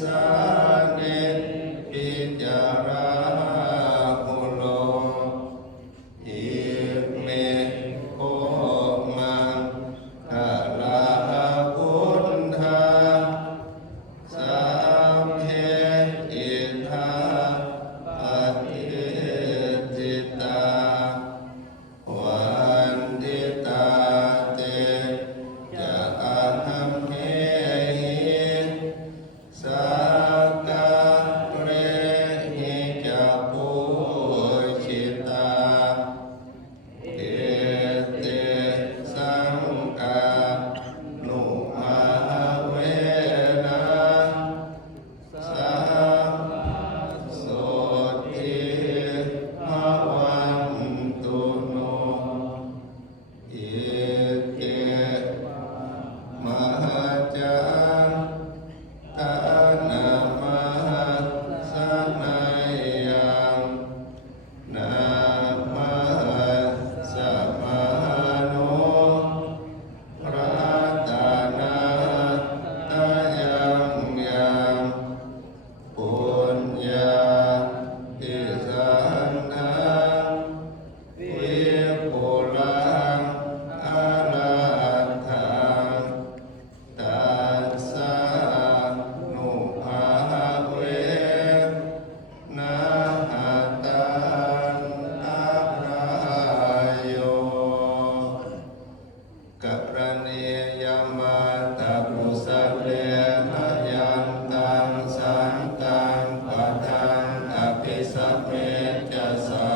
สานิปิจาราหุโลอิเมโคมังคาลาพุทธาสัพเพอิทาปฏิจิตาวันติตาเตจะอาหัมเหหิสักกะเรหิจะปุชิตาเอเตสังกานุมาเวนะสัพโสติภวันตุโนอิเกมหัจจังทานามสนัยยังนามาสัมมาโนพระตานาตายังยังปุญญาทิสันทังวิปุลังอรหันตังตัสสะนุภาเวนะหัตตังอะระโยกัปรเนยมาตาปุสัพเพมยันตังสันตังปะทังอภิสัพเพจะสา